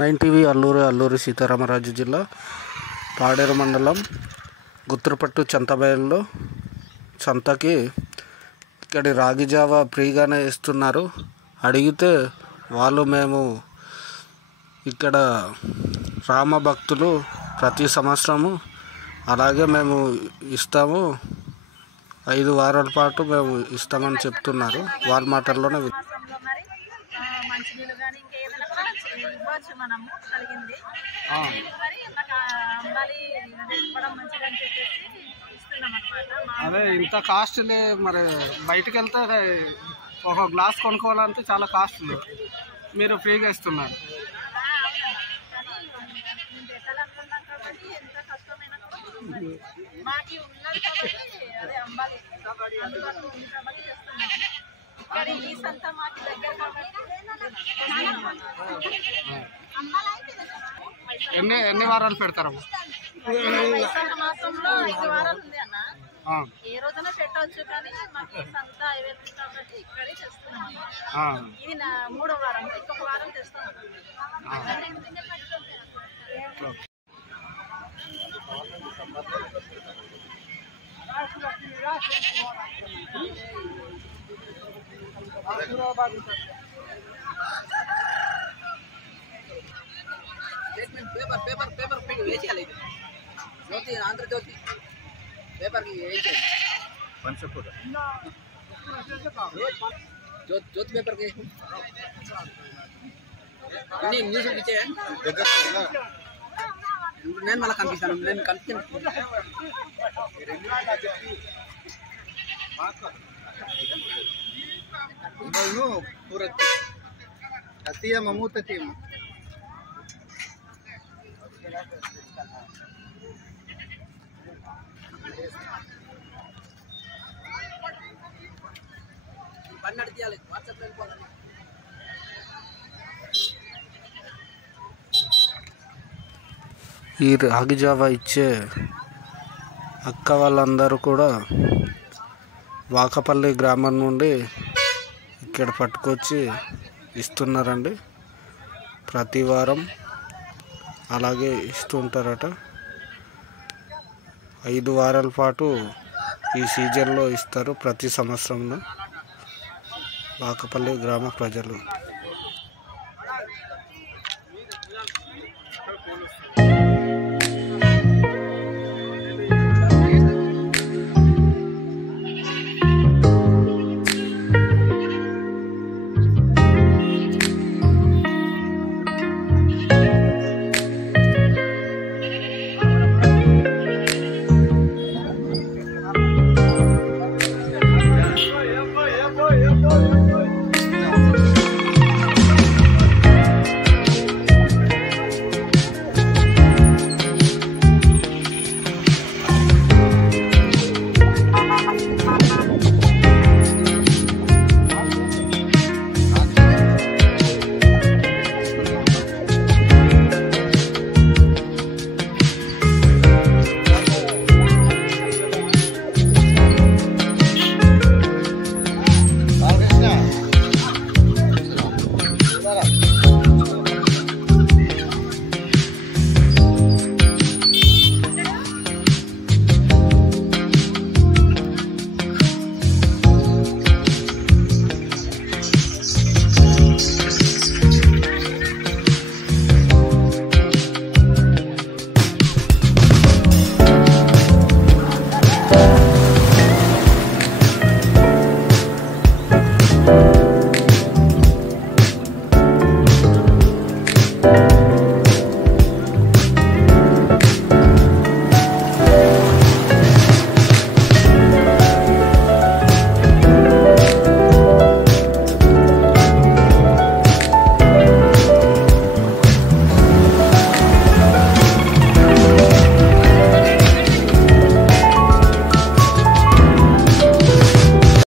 Nine TV Alluri Sitaramaraju జిల్లా పాడేరు మండలం గుత్తురపట్టు చంతబయలులో సంతకి ఇక్కడి రాగి జావా ఫ్రీగానే ఇస్తున్నారు. అడిగితే వాళ్ళు మేము ఇక్కడ రామ భక్తులు ప్రతి సంవత్సరము అలాగే మేము ఇస్తాము, 5 వారాల పాటు మేము ఇస్తామని చెప్తున్నారు. వాళ్ళ మాటల్లోనే మంచినీళ్ళు కానీ ఇంకేదైనా కూడా ఇవ్వచ్చు మనము కలిగింది. మరి అంబాలి ఇవ్వడం మంచిదని చెప్పేసి ఇస్తున్నాం అనమాట. అదే ఇంత కాస్ట్లీ, మరి బయటకు వెళ్తే ఒక గ్లాస్ కొనుక్కోవాలంటే చాలా కాస్ట్లీ, మీరు ఫ్రీగా ఇస్తున్నారు. పెట్టాలనుకున్నాం కాబట్టి ఎంత కష్టమైనా మాకు ఉన్నది కాబట్టి అదే అంబాలి అందుబాటులో ఉంది కాబట్టి చేస్తున్నాం. ఇక్కడ ఈ సంత మాకు దగ్గర కాబట్టి ఎన్ని వారాలు పెడతారు? వైశాఖ మాసంలో 5 వారాలు ఉంది అన్న. ఏ రోజున పెట్టవచ్చు కానీ మాకు సంత అవైలబుల్ కాబట్టి ఇక్కడే చేస్తున్నాం. ఇది నా 3వ వారం, ఇంకొక వారం తెస్తున్నాం. పేపర్ వేసేయాలి. జ్యోతి ఆంధ్రజ్యోతి పేపర్కి వేసేయాలి. జ్యోతి పేపర్కి అన్ని న్యూస్లు ఇచ్చాయా? నేను మళ్ళీ కనిపిస్తాను. నేను కనిపిస్తాను. పన్నెండు తీయాలి. వాట్సాప్ వెళ్ళిపోవాలి. ఈ రాగి జావా ఇచ్చే అక్క వాళ్ళందరూ కూడా వాకపల్లి గ్రామం నుండి ఇక్కడ పట్టుకొచ్చి ఇస్తున్నారండి. ప్రతి వారం అలాగే ఇస్తుంటారట. 5 వారాల పాటు ఈ సీజన్లో ఇస్తారు ప్రతి సంవత్సరంలో వాకపల్లి గ్రామ ప్రజలు.